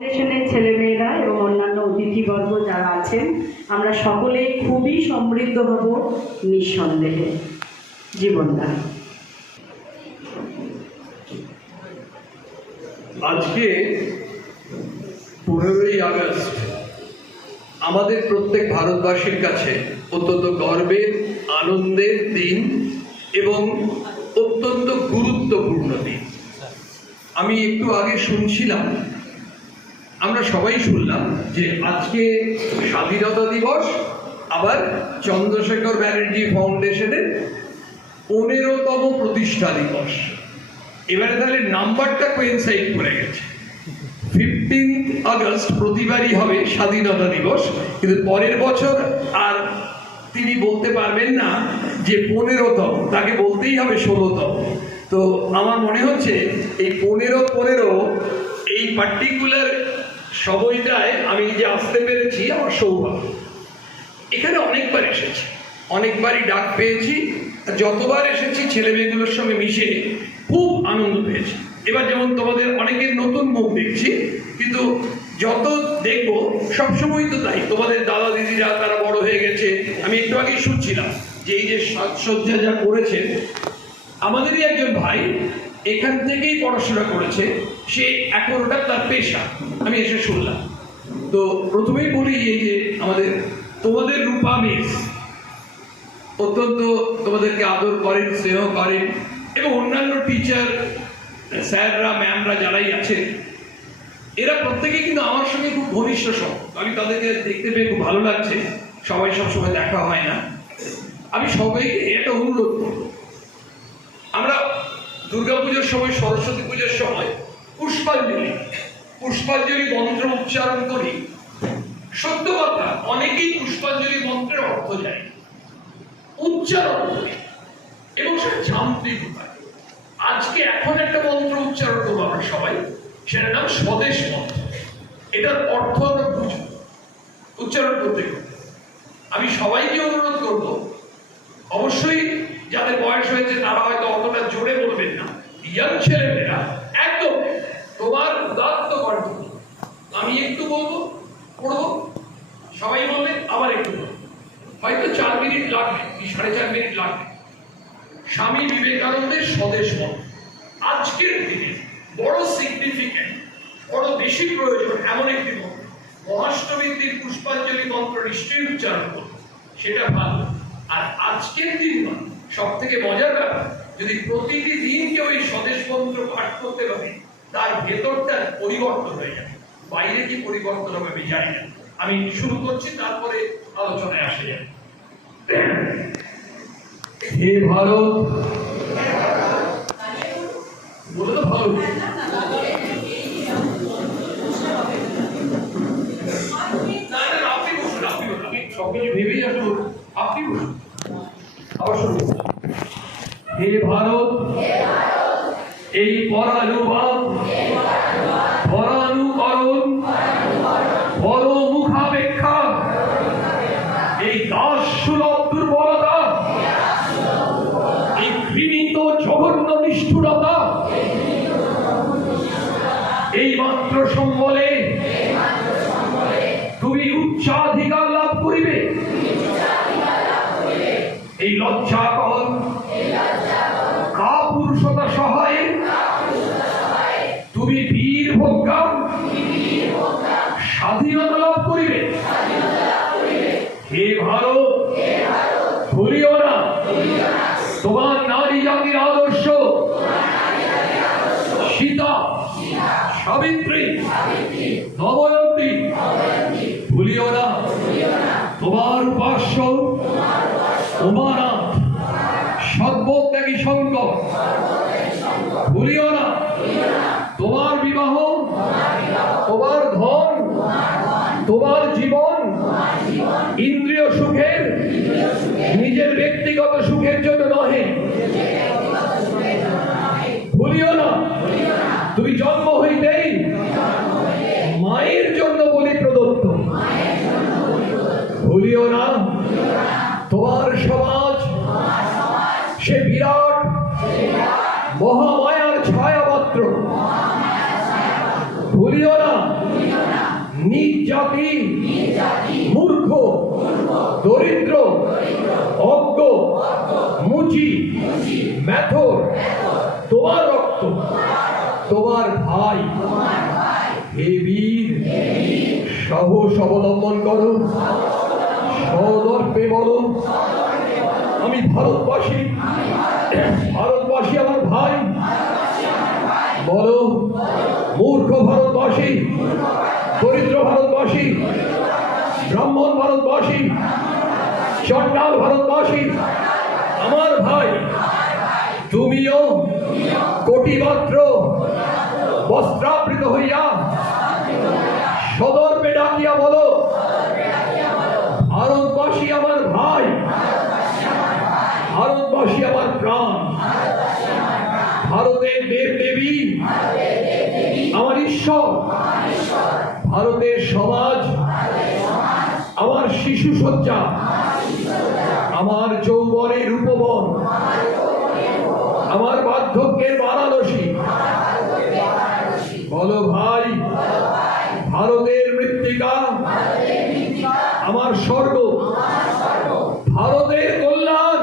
ফাউন্ডেশনের ছেলেমেয়েরা এবং অন্যান্য অতিথিবর্গ যারা আছেন, আমরা সকলেই খুবই সমৃদ্ধ হব নিঃসন্দেহে। জীবনদান। আজকে 15ই আগস্ট আমাদের প্রত্যেক ভারতবাসীর কাছে অত্যন্ত গর্বের, আনন্দের দিন এবং অত্যন্ত গুরুত্বপূর্ণ দিন। আমি একটু আগে শুনছিলাম, আমরা সবাই শুনলাম যে আজকে স্বাধীনতা দিবস, আবার চন্দ্রশেখর ব্যানার্জি ফাউন্ডেশনের 15তম প্রতিষ্ঠা দিবস। এবারে তাহলে নাম্বারটা কোইনসাইড করে গেছে। 15 আগস্ট প্রতিবারই হবে স্বাধীনতা দিবস, কিন্তু পরের বছর আর তিনি বলতে পারবেন না যে 15তম, তাকে বলতেই হবে 16তম। তো আমার মনে হচ্ছে এই 15 এই পার্টিকুলার সময়টায় আমি যে আসতে পেরেছি আমার সৌভাগ্য। এখানে অনেকবার এসেছি, অনেকবারই ডাক পেয়েছি, যতবার এসেছি ছেলেমেয়েগুলোর সঙ্গে মিশে খুব আনন্দ পেয়েছি। এবার যেমন তোমাদের অনেকের নতুন মুখ দেখছি, কিন্তু যত দেখবো সবসময় তো তাই, তোমাদের দাদা দিদিরা তারা বড় হয়ে গেছে। আমি একটু আগেই শুনছিলাম যে এই যে সাজসজ্জা যা করেছে, আমাদেরই একজন ভাই এখান থেকেই পড়াশোনা করেছে, সে এখন ওটা তার পেশা, আমি এসে শুনলাম। তো প্রথমেই বলি এই যে আমাদের তোমাদের রূপা মিস অত্যন্ত তোমাদেরকে আদর করেন, স্নেহ করেন, এবং অন্যান্য টিচার স্যাররা ম্যামরা যারাই আছেন, এরা প্রত্যেকেই কিন্তু আমার সঙ্গে খুব ঘনিষ্ঠ সম্পর্ক। আমি তাদেরকে দেখতে পেয়ে খুব ভালো লাগছে। সবাই সবসময় দেখা হয় না। আমি সবাইকে একটা অনুরোধ করব, আমরা দুর্গাপুজোর সময়, সরস্বতী পুজোর সময় পুষ্পাঞ্জলি মন্ত্র উচ্চারণ করি। সত্য কথা, অনেকেই পুষ্পাঞ্জলি মন্ত্রের অর্থ যায়, উচ্চারণ করি এবং সেটা যান্ত্রিক উপায়। আজকে এখন একটা মন্ত্র উচ্চারণ করবো আমরা সবাই, সেটার নাম স্বদেশ মন্ত্র। এটার অর্থ আমরা বুঝব উচ্চারণ করতে করতে। আমি সবাইকে অনুরোধ করব, অবশ্যই যাদের বয়স হয়েছে তারা হয়তো অতটা জোরে বলবেন না, ইয়াং ছেলেমেয়েরা একদম তোমার উদাত্ত কণ্ঠ, আমি একটু বলবো, পড়বো, সবাই বলবে, আবার একটু বলবো, হয়তো 4 মিনিট লাগবে, 4.5 মিনিট লাগবে। স্বামী বিবেকানন্দের স্বদেশ মন্ত্র আজকের দিনে বড় সিগনিফিক্যান্ট, বড় বেশি প্রয়োজন এমন একটি মন্ত্র। মহাষ্টমীর দিন পুষ্পাঞ্জলি মন্ত্র নিশ্চয়ই উচ্চারণ করবো, সেটা ভালো। আর আজকের দিন সব থেকে মজার ব্যাপার, যদি প্রতিটি দিন কেউ এই স্বদেশ মন্ত্র পাঠ করতে পারে, তার ভেতরটা পরিবর্তন হয়ে যাবে। বাইরে কি পরিবর্তন হবে আমি জানি না। আমি শুরু করছি, তারপরে আলোচনায় আসে যাবে। হে ভারত, বলে তো ভালো, সবকিছু ভেবেই আসুন, আপনি বলুন, আবার শুনুন। হে ভারত, এই পরানুবাদ, পরানুকরণ, পরমুখাপেক্ষা, এই দাস সুলভ দুর্বলতা, এই ঘৃণিত জঘন্য নিষ্ঠুরতা, এই মাত্র সম্বলে তুমি উচ্চাধিকার লাভ করিবে। এই লজ্জাকর কাপুরুষতা সহায়ে তুমি বীর ভোগ্যা স্বাধীনতা লাভ করিবে। হে ভারত, ভুলিও না তোমার নারী জাতির আদর্শ, সীতা, সাবিত্রী, দময়ন্তী, ভুলিও না তোমার উপাস্য উমানাথ, সর্বত্যাগী শঙ্কর, ভুলিও না তোমার বিবাহ, তোমার ধন, তোমার জীবন ইন্দ্রিয় সুখের, নিজের ব্যক্তিগত সুখের জন্য নহে। ভুলিও না তুমি জন্ম হইতেই মায়ের জন্য বলি প্রদত্ত। ভুলিও না তোমার সমাজ সে বিরাট মহামায়ার ছায়া মাত্র। ভুলিও না নিজ জাতি মূর্খ দরিদ্র অজ্ঞ মুচি মেথর তোমার রক্ত তোমার ভাই হে বীর সাহস অবলম্বন করো সদর্পে বলো আমি ভারতবাসী ভারতবাসী আমার ভাই বলো মূর্খ ভারতবাসী দরিদ্র ভারতবাসী ব্রাহ্মণ ভারতবাসী চণ্ডাল ভারতবাসী আমার ভাই তুমিও কোটিমাত্র বস্ত্রাবৃত হইয়া সদর্পে ডাকিয়া বলো ভারতবাসী আমার ভাই ভারতবাসী আমার প্রাণ ভারতের দেব দেবী আমার ঈশ্বর ভারতের সমাজ আমার শিশু সজ্জা আমার যৌবনের উপবন আমার বার্ধক্যের বারাণসী বলো ভাই ভারতের মৃত্তিকা আমার স্বর্গ ভারতের কল্যাণ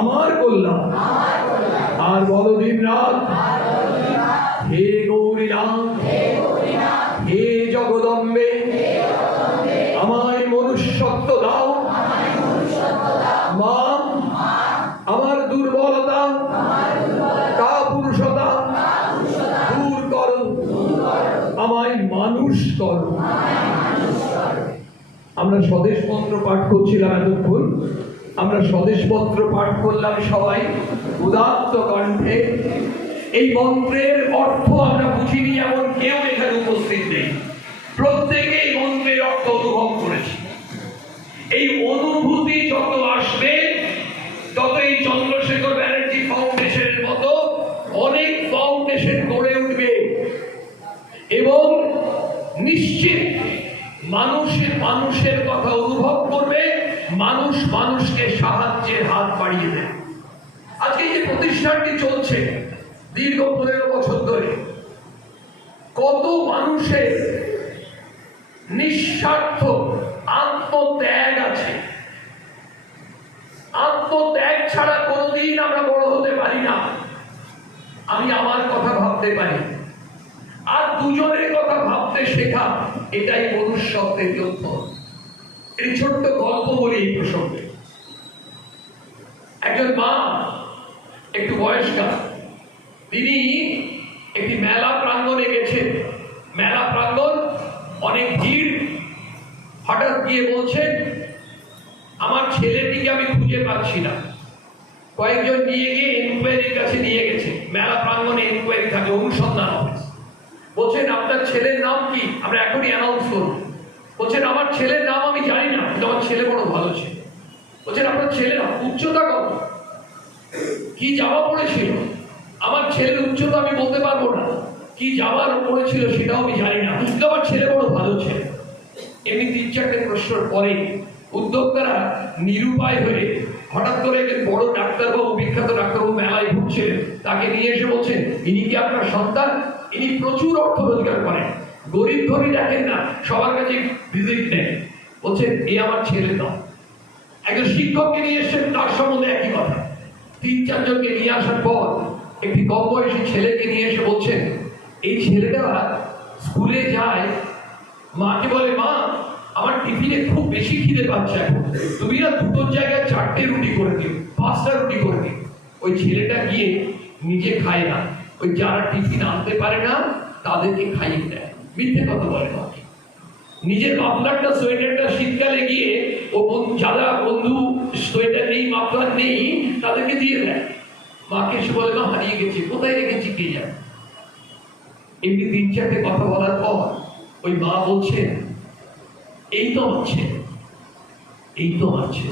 আমার কল্যাণ আর বলো দিন রাত হে গৌরীনাথ হে জগদম্বে আমায় মনুষ্যত্ব দাও মা আমার দুর্বলতা কাপুরুষতা দূর করো আমায় মানুষ করো আমরা স্বদেশ মন্ত্র পাঠ করছিলাম এতক্ষণ আমরা স্বদেশ মন্ত্র পাঠ করলাম সবাই উদাত্ত কণ্ঠে এই মন্ত্রের অর্থ আমরা বুঝিনি এমন কেউ এখানে উপস্থিত নেই প্রত্যেকে এই মন্ত্রের অর্থ অনুভব করেছে এই অনুভূতি যত আসবে তত এই চন্দ্রশেখর ব্যানার্জি ফাউন্ডেশনের মতো অনেক ফাউন্ডেশন গড়ে উঠবে এবং নিশ্চিত মানুষের কথা অনুভব করবে মানুষ মানুষকে সাহায্যের হাত বাড়িয়ে দেয় আজকে যে প্রতিষ্ঠানটি চলছে দীর্ঘ 15 বছর ধরে কত মানুষের নিঃস্বার্থ আত্মত্যাগ আছে আত্মত্যাগ ছাড়া কোনোদিন আমরা বড় হতে পারি না আমি আমার কথা ভাবতে পারি আর দুজনের কথা ভাবতে শেখা এটাই মনুষ্যত্বের জন্য এই ছোট্ট গল্প বলি এই প্রসঙ্গে একজন মা একটু বয়স্কা তিনি একটি মেলা প্রাঙ্গণে গেছেন মেলা প্রাঙ্গণ অনেক ভিড় হঠাৎ গিয়ে বলছেন আমার ছেলেটিকে আমি খুঁজে পাচ্ছি না কয়েকজন নিয়ে গিয়ে এনকোয়ারির কাছে নিয়ে গেছে মেলা প্রাঙ্গণে এনকোয়ারি থাকে অনুসন্ধান অফিস বলছেন আপনার ছেলের নাম কি আমরা এখনই অ্যানাউন্স করব বলছেন আমার ছেলের নাম আমি জানি না কিন্তু আমার ছেলে বড় ভালো ছিল বলছেন আপনার ছেলের উচ্চতা কত কি জামা পড়েছিল আমার ছেলের উচ্চতা আমি বলতে পারবো না কি জামা পড়েছিল সেটাও আমি জানি না কিন্তু আমার ছেলে বড় ভালো ছিল এমনি 3-4টে প্রশ্নের পরে উদ্যোক্তারা নিরুপায় হয়ে হঠাৎ করে একজন বড় ডাক্তারবাবু বিখ্যাত ডাক্তারবাবু মেলায় ঘুরছিলেন তাকে নিয়ে এসে বলছেন ইনি কি আপনার সন্তান ইনি প্রচুর অর্থ রোজগার করেন গরিব ধনী দেখেন না সবার কাছে ভিজিট নেন বলছেন এই আমার ছেলে দাও একজন শিক্ষককে নিয়ে এসেছেন তার সম্বন্ধে একই কথা 3-4 জনকে নিয়ে আসার পর একটি কম বয়সী ছেলেকে নিয়ে এসে বলছেন এই ছেলেটা স্কুলে যায় মাকে বলে মা আমার টিফিনে খুব বেশি খিদে পাচ্ছে এখন তুমি না দুটোর জায়গায় 4টে রুটি করে দিও 5টা রুটি করে দিও ওই ছেলেটা গিয়ে নিজে খায় না ওই যারা টিফিন আনতে পারে না তাদেরকে খাইয়ে দেয় মিথ্যে কথা বলে মাকে নিজের মাফলারটা সোয়েটারটা শীতকালে গিয়ে ও যারা বন্ধু সোয়েটার নেই মাফলার নেই তাদেরকে দিয়ে দেয় মাকে এসে বলে মা হারিয়ে গেছি কোথায় রেখেছি কে জানে এমনি 3-4টে কথা বলার পর ওই মা বলছেন এই তো আছে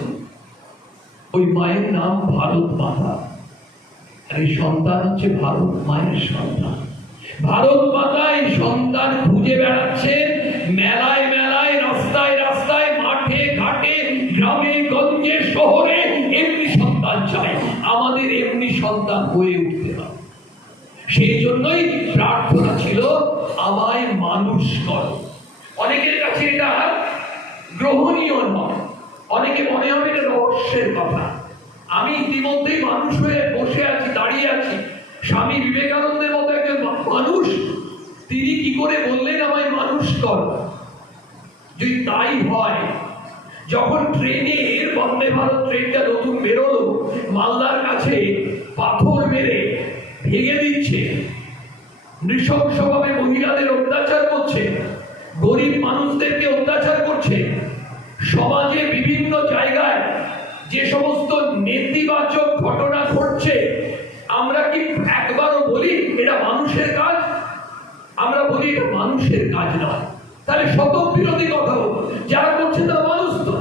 ওই মায়ের নাম ভারত মাতা আর এই সন্তান হচ্ছে ভারত মায়ের সন্তান ভারত মাতা এই সন্তান খুঁজে বেড়াচ্ছে মেলায় মেলায় রাস্তায় রাস্তায় মাঠে ঘাটে গ্রামে গঞ্জে শহরে এমনি সন্তান চাই আমাদের এমনি সন্তান হয়ে উঠতে হবে সেই জন্যই প্রার্থনা ছিল আমায় মানুষ করো অনেকের কাছে এটা গ্রহণীয় নয়, অনেকে মনে হবে এটা রহস্যের কথা। আমি ইতিমধ্যেই মানুষ হয়ে বসে আছি, দাঁড়িয়ে আছি। স্বামী বিবেকানন্দের মতো একজন মানুষ, তিনি কি করে বললেন আমায় মানুষ কর? যদি তাই হয়, যখন ট্রেনের বন্দে ভারত ট্রেনটা নতুন বেরোলো, মালদার কাছে পাথর মেরে ভেঙে দিচ্ছে, নৃশংসভাবে মহিলাদের অত্যাচার করছে, গরিব মানুষদেরকে অত্যাচার করছে, সমাজে বিভিন্ন জায়গায় যে সমস্ত নেতিবাচক ঘটনা ঘটছে, আমরা কি একবারও বলি এটা মানুষের কাজ? আমরা বলি এটা মানুষের কাজ নয়। তাহলে শত বিরোধী কথা হোক, যারা করছে তারা মানুষ তো?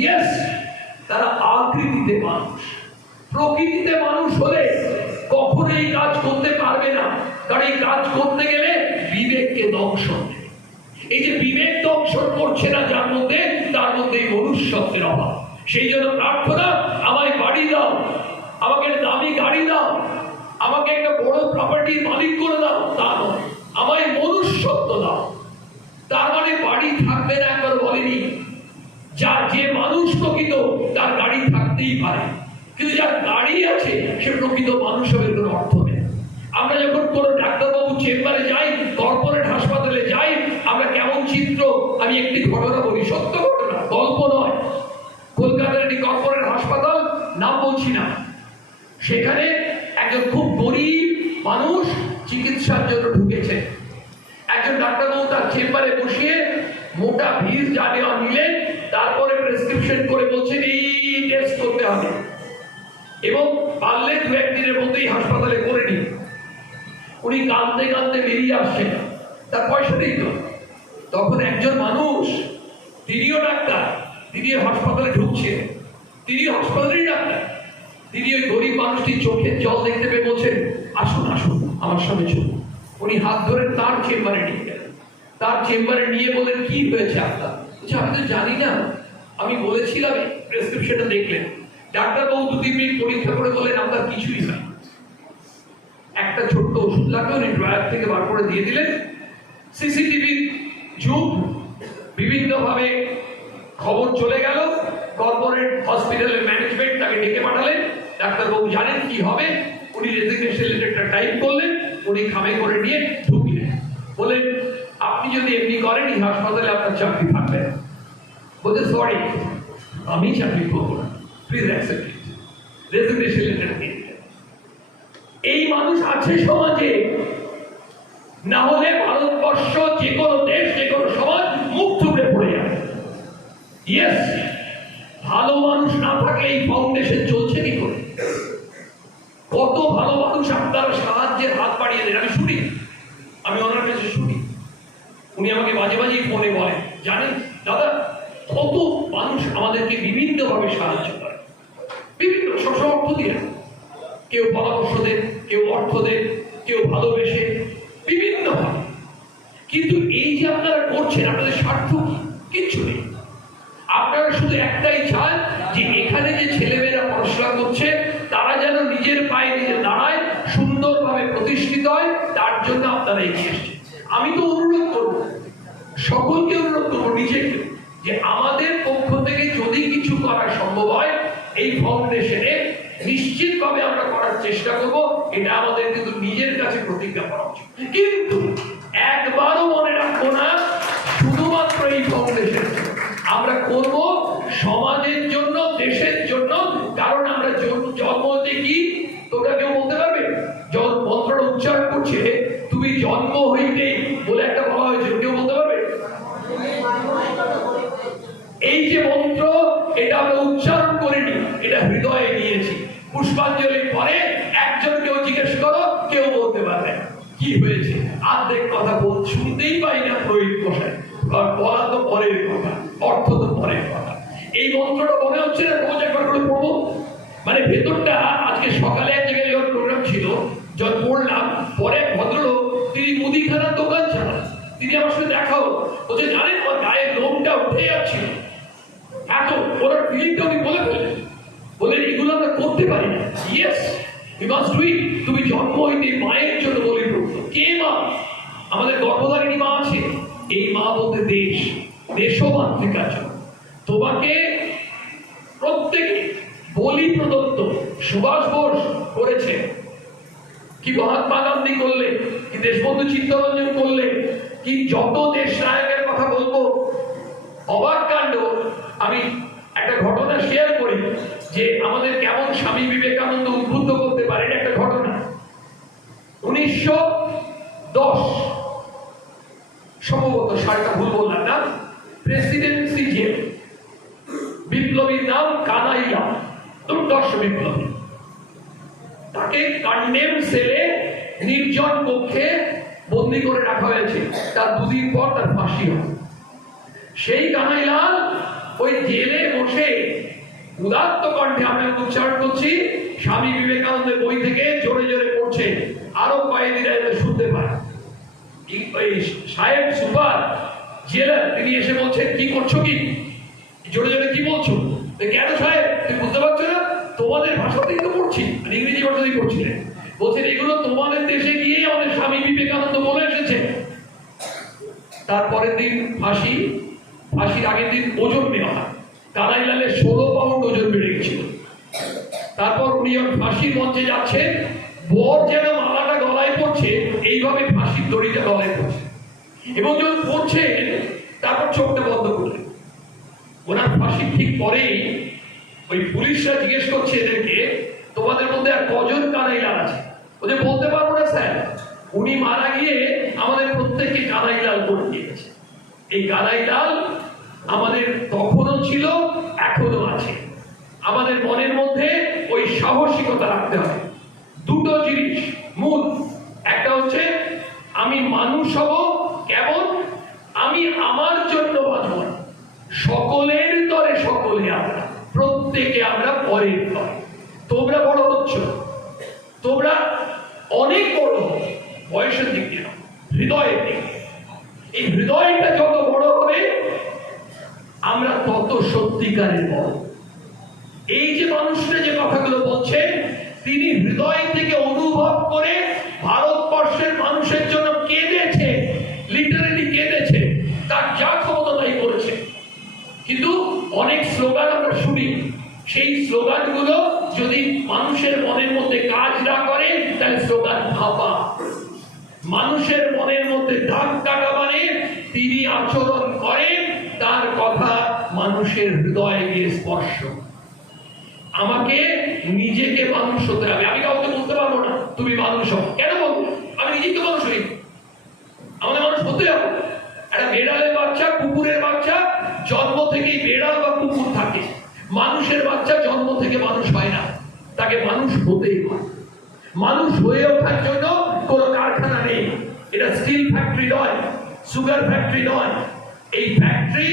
ইয়েস, তারা আকৃতিতে মানুষ। প্রকৃতিতে মানুষ হলে কখনো এই কাজ করতে পারবে না, কারণ এই কাজ করতে গেলে বিবেককে দংশন। এই যে বিবেক দংশন করছে না যার মধ্যে, তার মধ্যে মনুষ্যত্বের অভাব। সেই জন্য প্রার্থনা, আমায় বাড়ি দাও, আমাকে দামি গাড়ি দাও, আমাকে একটা বড় প্রপার্টির মালিক করে দাও, তা নয়, আমায় মনুষ্যত্ব দাও। তার মানে বাড়ি থাকবে না একবার বলেনি। যার যে মানুষ প্রকৃত, তার গাড়ি থাকতেই পারে, কিন্তু যার গাড়ি আছে সে প্রকৃত মানুষ হবে কোনো অর্থ নেই। আমরা যখন কোনো ডাক্তারবাবু চেম্বারে যাই, কর্পোরেট হাসপাতালে যাই, আমরা কেমন চিত্র, আমি একটি ঘটনা বলি, সত্য ঘটনা, গল্প নয়। কলকাতার একটি কর্পোরেট হাসপাতাল, নাম বলছি না, সেখানে একজন খুব গরিব মানুষ চিকিৎসার জন্য ঢুকেছে। একজন ডাক্তারবাবু তার চেম্বারে বসিয়ে মোটা ভিড় যা দেওয়া নিলেন, তারপরে প্রেসক্রিপশন করে বলছেন এই টেস্ট করতে হবে এবং পারলে 2-1 দিনের মধ্যেই হাসপাতালে করে নিন। উনি কাঁদতে কাঁদতে বেরিয়ে আসছেন, তার পয়সা নেই তো। তখন একজন মানুষ, তিনিও ডাক্তার, তিনি হাসপাতালে ঢুকছেন, তিনি হাসপাতালেরই ডাক্তার, তিনি ওই গরিব মানুষটির চোখের জল দেখতে পেয়ে বলছেন, আসুন আসুন আমার সঙ্গে চলুন। উনি হাত ধরে তার চেম্বারে নিয়ে গেলেন। তার চেম্বারে নিয়ে বললেন, কি হয়েছে আপনার? আমি তো জানি না, আমি বলেছিলাম। প্রেসক্রিপশনটা দেখলেন, ডাক্তারবাবু 2-3 মিনিট পরীক্ষা করে বললেন, আপনার কিছুই হয়। একটা ছোট্ট ওষুধ লাগবে, উনি ড্রয়ার থেকে বার করে দিয়ে দিলেন। সিসিটিভির যুগ, বিভিন্ন ভাবে খবর চলে গেল, কর্পোরেট হসপিটালের ম্যানেজমেন্ট তাকে ডেকে পাঠালেন। ডাক্তারবাবু জানেন কি হবে, উনি রেজিগনেশন লেটারটা টাইপ করলেন, উনি খামে করে নিয়ে ঢুকলেন। বলেন, আপনি যদি এমনি করেন এই হাসপাতালে আপনার চাকরি থাকবে না। বলতে, সরি, আমি চাকরি করবো না, please accept it. Resignation letter দিয়ে দিলেন। এই মানুষ আছে সমাজে, না হলে ভারতবর্ষ, যে কোনো দেশ, যে কোনো সমাজ মুখ থুবড়ে পড়ে যাবে। ইয়েস, ভালো মানুষ না থাকলে এই ফাউন্ডেশন চলছে কি করে? কত ভালো মানুষ আপনারা সাহায্যের হাত বাড়িয়ে দেন, আমি শুনি, আমি ওনার কাছে শুনি। উনি আমাকে মাঝে মাঝেই ফোনে বলেন, জানেন দাদা, কত মানুষ আমাদেরকে বিভিন্ন ভাবে সাহায্য করে, বিভিন্ন সবসময় অর্থ দিয়ে, কেউ পরামর্শ দেন, কেউ অর্থ দেন, কেউ ভালোবেসে, বিভিন্ন ভাবে। কিন্তু এই যে আপনারা করছেন, আপনাদের স্বার্থ কিচ্ছু নেই। আপনারা শুধু একটাই চান যে এখানে যে ছেলেমেয়েরা পড়াশোনা করছে, তারা যেন নিজের পায়ে নিজে দাঁড়ায়, সুন্দরভাবে প্রতিষ্ঠিত হয়, তার জন্য আপনারা এগিয়ে এসেছেন। আমি তো অনুরোধ করব, সকলকে অনুরোধ করবো, নিজেকে, যে আমাদের পক্ষ থেকে যদি কিছু করা সম্ভব হয় এই ফাউন্ডেশনে, নিশ্চিতভাবে আমরা করার চেষ্টা করব। এটা আমাদের কিন্তু নিজের কাছে প্রতিজ্ঞা করা উচিত। কিন্তু একবারও মনে রাখবো না শুধুমাত্র এই ফাউন্ডেশন, আমরা করব সমাজের জন্য, দেশের জন্য। কারণ আমরা জন্ম থেকে, তোমরা কেউ বলতে পারবে, যখন মন্ত্রটা উচ্চারণ করছে, তুমি জন্ম হইতে বলে একটা বলা হয়েছে, কেউ বলতে পারবে? এই যে মন্ত্র, এটা আমরা উচ্চারণ করিনি, এটা হৃদয়ে নিয়েছি। পুষ্পাঞ্জলির পরে একজন কেউ জিজ্ঞেস করো, কেউ বলতে পারবে কি হয়েছে। আর্ধেক কথা শুনতেই পাই না প্রয়োগ বসায়, বলা তো পরের কথা, অর্থ তো পরের কথা। এই মন্ত্রটা মনে হচ্ছে না রোজ একবার করে পড়বো, মানে ভেতরটা। আজকে সকালে এক জায়গায় যখন প্রোগ্রাম ছিল, যখন পড়লাম, পরে ভদ্রলোক, তিনি মুদিখানার দোকান চালান, তিনি আমার সাথে দেখা হলো, বলছে, জানেন আমার গায়ের লোমটা উঠে যাচ্ছিল, এত ওনার ফিলিংটা উনি বলে ফেললেন। বলেন, এগুলো আমরা করতে পারি না। Yes, we must do it. তুমি জন্ম হইতে মায়ের জন্য বলি প্রভু, কে মা? আমাদের গর্ভধারিণী মা আছে, এই মা বলতে দেশ, দেশও মাতৃকার জন্য। তোমাকে প্রত্যেকে বলি প্রদত্ত সুভাষ বোস করেছে, কি মহাত্মা গান্ধী করলে, কি দেশবন্ধু চিত্তরঞ্জন করলে, কি যত দেশ নায়কের কথা বলবো, অবাক কাণ্ড। আমি একটা ঘটনা শেয়ার করি যে আমাদের কেমন স্বামী বিবেকানন্দ উদ্বুদ্ধ করতে পারেন। একটা ঘটনা 1910 সম্ভবত, সালটা ভুল বললাম না, প্রেসিডেন্সি জেল, বিপ্লবীর নাম কানাইয়া, দুর্দর্শ বিপ্লবী। তাকে কন্ডেম সেলে নির্জন কক্ষে বন্দি করে রাখা হয়েছে। তার দুদিন পর তার ফাঁসি হয়। সেই কানাইলাল ওই জেলে বসে উদাত্ত কণ্ঠে, আমরা উচ্চারণ করছি স্বামী বিবেকানন্দের বই থেকে, জোরে জোরে পড়ছে, আরো কয়েদিরা এদের শুনতে পায়। ওই সাহেব সুপার জেলার তিনি এসে বলছেন, কি করছো, কি জোরে জোরে কি বলছো? কেন সাহেব, তুমি বুঝতে পারছো না? তোমাদের ভাষাতেই তো পড়ছি, ইংরেজি ভাষাতেই পড়ছিলেন। বলছেন, এগুলো তোমাদের দেশে গিয়ে আমাদের স্বামী বিবেকানন্দ বলে এসেছে। তারপরের দিন ফাঁসি, ফাঁসির আগের দিন ওজন নেওয়া হয়। কানাইলালের 16 পাউন্ড ওজন বেড়ে গেছিল। তারপর উনি যখন ফাঁসির মঞ্চে যাচ্ছেন, বর যেন মালাটা গলায় পড়ছে, এইভাবে ফাঁসির দড়িটা গলায় পড়ছে, এবং যখন পড়ছেন তারপর চোখটা বন্ধ করলেন। ওনার ফাঁসি ঠিক পরেই ওই পুলিশরা জিজ্ঞেস করছে এদেরকে, তোমাদের মধ্যে আর কজন কানাইলাল আছে? ওদের বলতে পারবো না স্যার, উনি মারা গিয়ে আমাদের প্রত্যেককে কানাইলাল করে দিয়েছে। এই কানাইলাল আমাদের তখনও ছিল, এখনো আছে। আমাদের মনের মধ্যে ওই সাহসিকতা রাখতে হবে। দুটো জিনিস মূল, একটা হচ্ছে আমি মানুষ হব কেমন, আমি আমার জন্য বাঁচব না, সকলের তরে সকলে আমরা, প্রত্যেকে আমরা পরের তরে। তোমরা বড় হচ্ছ, তোমরা অনেক বড়, বয়সের দিক দিয়ে, হৃদয়ের দিক। এই হৃদয়টা যত বড় হবে, আমরা তত সত্যিকারের বড়। এই যে মানুষটা যে কথাগুলো বলছে, তিনি হৃদয় থেকে অনুভব করে ভারতবর্ষের মানুষের জন্য কেঁদেছে, লিটারেলি কেঁদেছে, তার যা ক্ষমতা তাই করেছে। কিন্তু অনেক স্লোগান আমরা শুনি, সেই স্লোগানগুলো যদি মানুষের মনের মধ্যে কাজ না করে, তাহলে স্লোগান ভাপা। মানুষের মনের মধ্যে দাগ কাটা মানে তিনি আচরণ করেন, তার কথা মানুষের হৃদয়ে গিয়ে স্পর্শ। আমাকে নিজেকে মানুষ হতে হবে। আমি কাউকে বলতে পারবো না তুমি মানুষ হও, কেন বলবো? আমি নিজেকে মানুষ হই, আমাদের মানুষ হতে হবে। একটা বেড়ালের বাচ্চা, কুকুরের বাচ্চা জন্ম থেকেই বেড়াল বা কুকুর থাকে। মানুষের বাচ্চা জন্ম থেকে মানুষ হয় না, তাকে মানুষ হতেই হয়। মানুষ হয়ে ওঠার জন্য কোনো কারখানা নেই। এটা স্টিল ফ্যাক্টরি নয়, সুগার ফ্যাক্টরি নয়। এই ফ্যাক্টরি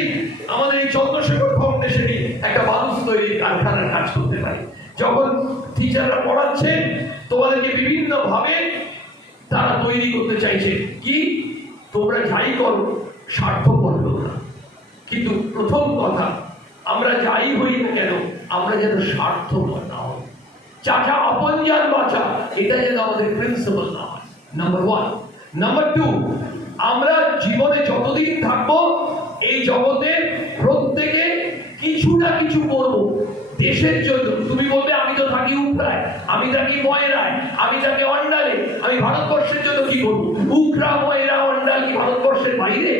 আমাদের এই চন্দ্রশেখর ফাউন্ডেশনই একটা মানুষ তৈরির কারখানার কাজ করতে পারে। যখন টিচাররা পড়াচ্ছে, তোমাদেরকে বিভিন্ন ভাবে তারা তৈরি করতে চাইছে, কি তোমরা যাই করো স্বার্থপর হোক না, কিন্তু প্রথম কথা, আমরা যাই হই না কেন, আমরা যেন স্বার্থপর না হই। চাচা আপন যান বাঁচা, এটা যেন আমাদের প্রিন্সিপাল না হয়, নাম্বার 1। নাম্বার 2, আমরা জীবনে যতদিন থাকবো, এই জগতে প্রত্যেকে কিছু না কিছু করবো দেশের জন্য। তুমি বলবে, আমি তো থাকি উখড়ায়, আমি থাকি ময়রায়, আমি থাকি অন্ডালে, আমি ভারতবর্ষের জন্য কি করবো? উখড়া, ময়রা, অন্ডাল কি ভারতবর্ষের বাইরে?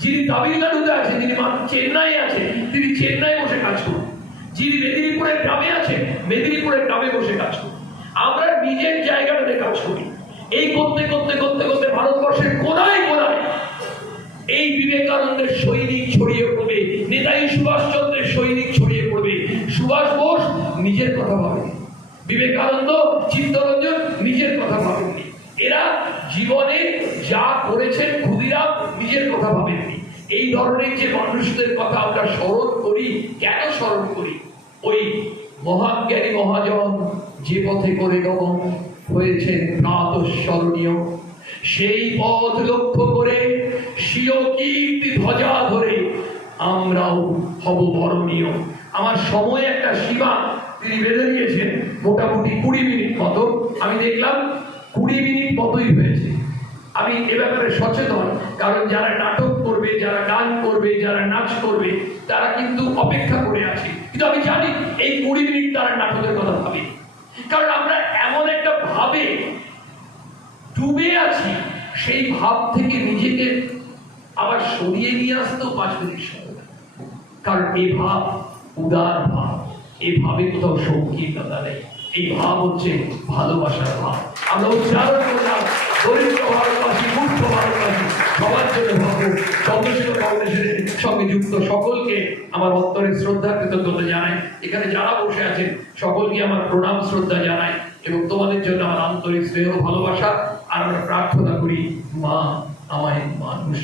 যিনি তামিলনাড়ুতে আছে, যিনি চেন্নাই আছে, তিনি চেন্নাই বসে কাজ করুন। যিনি মেদিনীপুরের গ্রামে আছে, মেদিনীপুরের গ্রামে বসে কাজ করুন। আমরা নিজের জায়গাটাতে কাজ করি। এই করতে করতে করতে করতে ভারতবর্ষের কোনায় কোনায় এই বিবেকানন্দের সৈনিক ছড়িয়ে পড়বে, নেতাজি সুভাষচন্দ্রের সৈনিক ছড়িয়ে পড়বে। সুভাষ বোস নিজের কথা ভাবেনি, বিবেকানন্দ, চিত্তরঞ্জন নিজের কথা ভাবেননি। এরা জীবনে যা করেছেন, ক্ষুদিরাম নিজের কথা ভাবেননি। এই ধরনের যে মানুষদের কথা আমরা স্মরণ করি, কেন স্মরণ করি? ওই মহাজ্ঞানী মহাজন যে পথে করে গমন হয়েছেন প্রাতঃস্মরণীয়, সেই পথ লক্ষ্য করে স্বীয় কীর্তি ধ্বজা ধরে আমরাও হব বরণীয়। আমার সময় একটা সীমা তিনি বেঁধে দিয়েছেন, মোটামুটি 20 মিনিট মতো। আমি দেখলাম 20 মিনিট মতোই হয়েছে। আমি এ ব্যাপারে সচেতন, কারণ যারা নাটক করবে, যারা গান করবে, যারা নাচ করবে, তারা কিন্তু অপেক্ষা করে আছে। কিন্তু আমি জানি এই 20 মিনিট তারা নাটকের কথা ভাবে, কারণ আমরা এমন একটা ভাবে ডুবে আছি, সেই ভাব থেকে নিজেকে আবার সরিয়ে নিয়ে আসতেও 5 মিনিট সময় লাগে। কারণ এই ভাব উদার ভাব, এই ভাবে কোথাও সংকীর্ণতা নেই, এই ভাব হচ্ছে ভালোবাসার ভাব। আমরা উচ্চারণ করলাম দরিদ্র ভারতবাসী, মূর্খ ভারতবাসী, সবার জন্য ভাবো। চন্দ্রশেখর ফাউন্ডেশনের সঙ্গে যুক্ত সকলকে আমার অন্তরের শ্রদ্ধা কৃতজ্ঞতা জানাই। এখানে যারা বসে আছেন সকলকে আমার প্রণাম শ্রদ্ধা জানাই, এবং তোমাদের জন্য আমার আন্তরিক স্নেহ ভালোবাসা। আর আমরা প্রার্থনা করি, মা আমায় মানুষ